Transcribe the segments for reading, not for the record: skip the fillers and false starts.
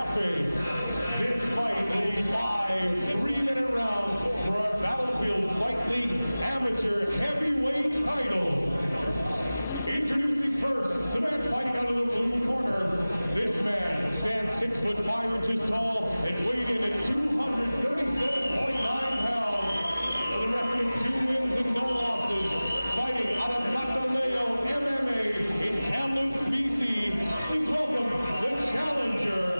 Cafe. This fight will be 5 3-minute rounds for our Battlefield Fight League Amateur Heavyweight title. Introducing first, the man fighting out of the blue corner. This man stands 6 foot 5 inches tall and weighed in at 237.9 pounds. With a record of 2 wins and no losses, fighting out of Mataleo MMA in Kamloops, BC. Please welcome the challenger,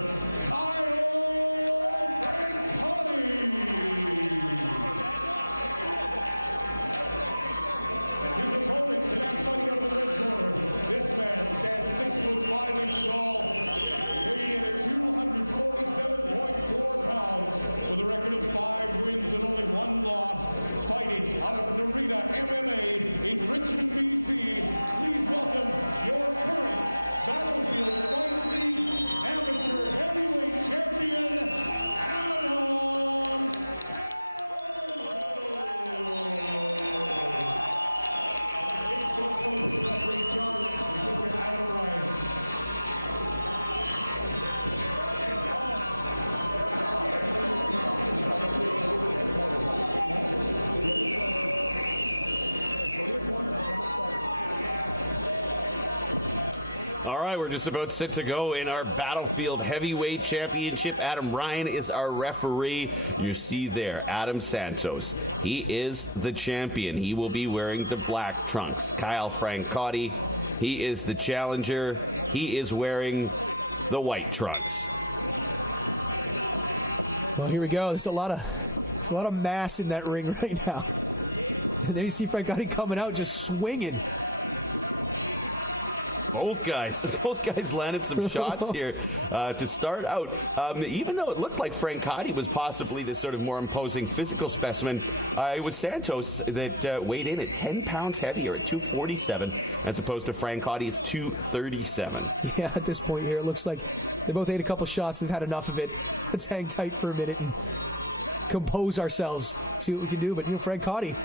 MMA in Richmond, BC. Please welcome your current Battlefield Fight League Amateur Heavyweight Champion, Adam Santos. Referee charge is Mr. Adam Ryan. Just about set to go in our Battlefield Heavyweight Championship. Adam Ryan is our referee. You see there, Adam Santos. He is the champion. He will be wearing the black trunks. Kyle Francotti, he is the challenger. He is wearing the white trunks. Well, here we go. There's a lot of mass in that ring right now. And then you see Francotti coming out just swinging. Both guys landed some shots here to start out. Even though it looked like Francotti was possibly the sort of more imposing physical specimen, it was Santos that weighed in at 10 pounds heavier at 247 as opposed to Francotti's 237. Yeah, at this point here, it looks like they both ate a couple shots. They've had enough of it. Let's hang tight for a minute and compose ourselves, see what we can do. But Francotti,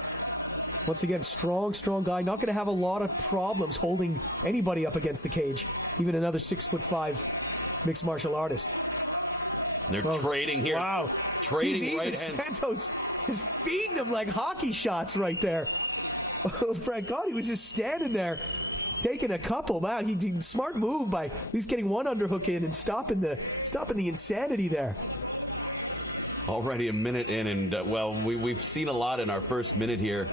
once again, strong guy. Not going to have a lot of problems holding anybody up against the cage. Even another 6'5" mixed martial artist. They're trading here. Wow. Trading right hands. Santos is feeding him like hockey shots right there. Francotti was just standing there, taking a couple. Wow, he did smart move by he's getting one underhook in and stopping the insanity there. Already a minute in, and well, we've seen a lot in our first minute here.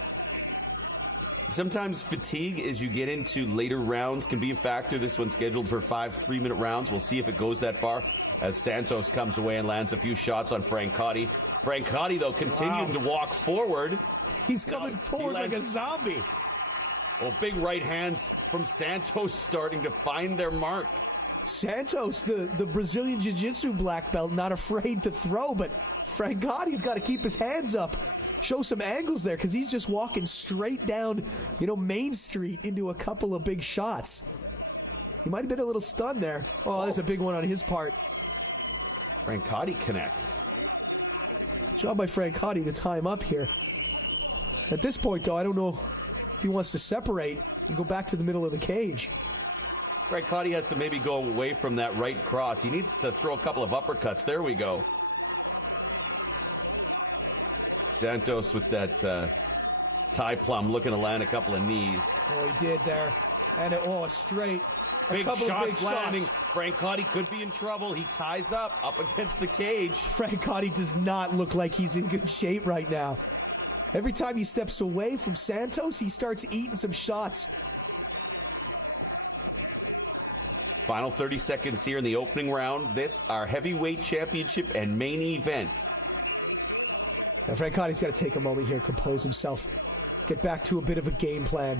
Sometimes fatigue as you get into later rounds can be a factor. This one's scheduled for 5 3-minute rounds. We'll see if it goes that far as Santos comes away and lands a few shots on Francotti. Francotti, though, continued to walk forward. He's coming forward like a zombie. Well, big right hands from Santos starting to find their mark. Santos, the Brazilian Jiu-Jitsu black belt, not afraid to throw, but Francotti's got to keep his hands up, show some angles there, because he's just walking straight down, Main Street into a couple of big shots. He might have been a little stunned there. Oh, there's a big one on his part. Francotti connects. Good job by Francotti to tie him up here. At this point, though, I don't know if he wants to separate and go back to the middle of the cage. Francotti has to maybe go away from that right cross. He needs to throw a couple of uppercuts. There we go. Santos with that tie plum looking to land a couple of moves. Did that. And straight. Big shots landing. Francotti could be in trouble. He ties up against the cage. Francotti does not look like he's in good shape right now. Every time he steps away from Santos, he starts eating some shots. Final 30 seconds here in the opening round. This, our heavyweight championship and main event. And Francotti's got to take a moment here, compose himself, get back to a bit of a game plan.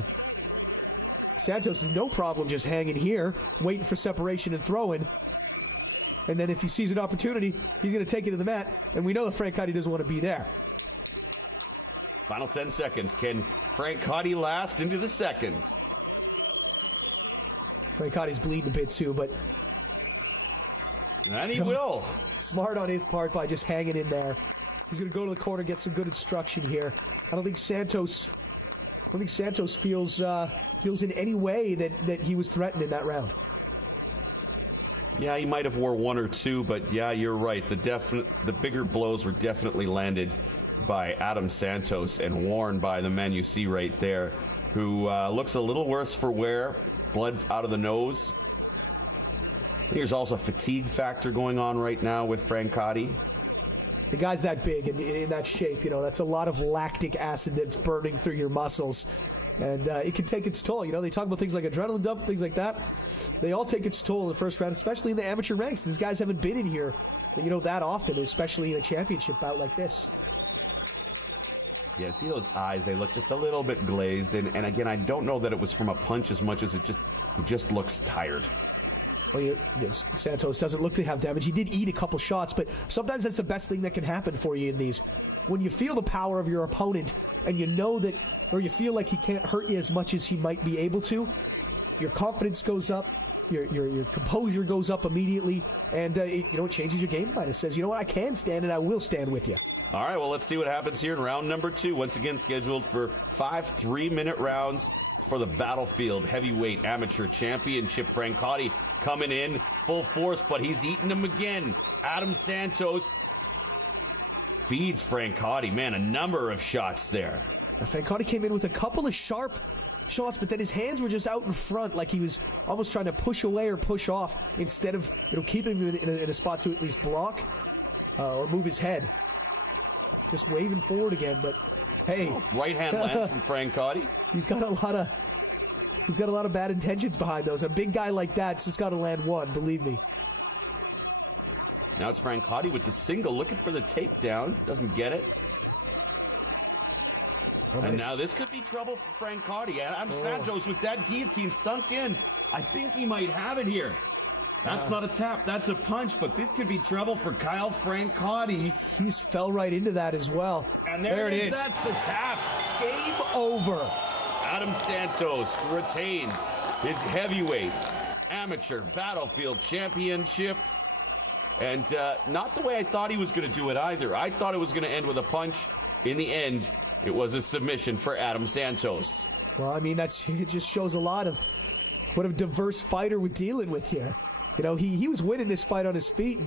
Santos has no problem just hanging here, waiting for separation and throwing. And then if he sees an opportunity, he's going to take it to the mat. And we know that Francotti doesn't want to be there. Final 10 seconds. Can Francotti last into the second? Francotti's bleeding a bit too, but... And he will. Smart on his part by just hanging in there. He's going to go to the corner, get some good instruction here. I don't think Santos feels in any way that he was threatened in that round. Yeah, he might have wore one or two, but yeah, you're right. The bigger blows were definitely landed by Adam Santos and worn by the man you see right there, who looks a little worse for wear. Blood out of the nose. There's also a fatigue factor going on right now with Francotti. The guy's that big and in that shape, you know, that's a lot of lactic acid that's burning through your muscles. And it can take its toll. You know, they talk about things like adrenaline dump, things like that. They all take its toll in the first round, especially in the amateur ranks. These guys haven't been in here, you know, that often, especially in a championship bout like this. Yeah, see those eyes, they look just a little bit glazed. And again, I don't know that it was from a punch as much as it just looks tired. Yes, Santos doesn't look to have damage. He did eat a couple shots, but sometimes that's the best thing that can happen for you in these. When you feel the power of your opponent and you know that, or you feel like he can't hurt you as much as he might be able to, your confidence goes up, your composure goes up immediately, and it changes your game plan. It says, you know what, I can stand and I will stand with you. All right, well, let's see what happens here in round number 2. Once again, scheduled for 5 3-minute rounds for the Battlefield Heavyweight Amateur Championship. Francotti coming in full force, but he's eating him again. Adam Santos feeds Francotti. Man, a number of shots there. Francotti came in with a couple of sharp shots, but then his hands were just out in front, like he was almost trying to push away or push off instead of keeping him in a spot to at least block or move his head. Just waving forward again, but hey, right hand lands from Francotti. He's got a lot of bad intentions behind those. A big guy like that's just got to land one, believe me. Now it's Francotti with the single, looking for the takedown. Doesn't get it. And now this could be trouble for Francotti. Adam Santos with that guillotine sunk in. I think he might have it here. That's not a tap, that's a punch, but this could be trouble for Kyle Francotti. He just fell right into that as well. And there it is. That's the tap. Game over. Adam Santos retains his heavyweight amateur Battlefield Championship. And not the way I thought he was going to do it either. I thought it was going to end with a punch. In the end, it was a submission for Adam Santos. Well, I mean, it just shows a lot of what a diverse fighter we're dealing with here. You know, he was winning this fight on his feet.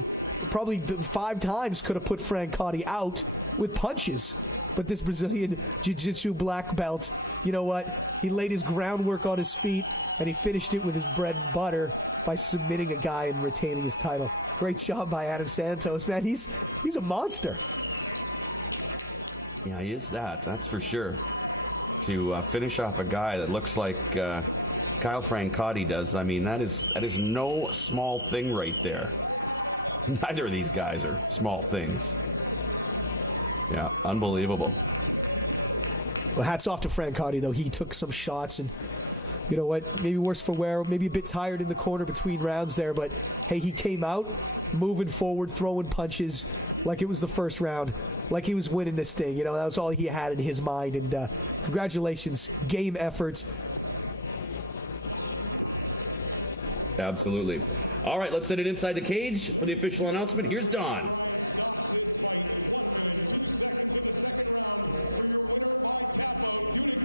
Probably 5 times could have put Francotti out with punches. But this Brazilian Jiu-Jitsu black belt, you know what? He laid his groundwork on his feet, and he finished it with his bread and butter by submitting a guy and retaining his title. Great job by Adam Santos, man. He's a monster. Yeah, he is that. That's for sure. To finish off a guy that looks like Kyle Francotti does, I mean, that is no small thing right there. Neither of these guys are small things. Yeah, unbelievable. Well, hats off to Francotti, though. He took some shots, and you know what? Maybe worse for wear, maybe a bit tired in the corner between rounds there, but hey, he came out moving forward, throwing punches like it was the first round, like he was winning this thing. You know, that was all he had in his mind, and congratulations, game effort. Absolutely. All right, let's send it inside the cage for the official announcement. Here's Don. Ryan stops this fight 1 minute, 2 seconds of the second round for your winner by tap out due to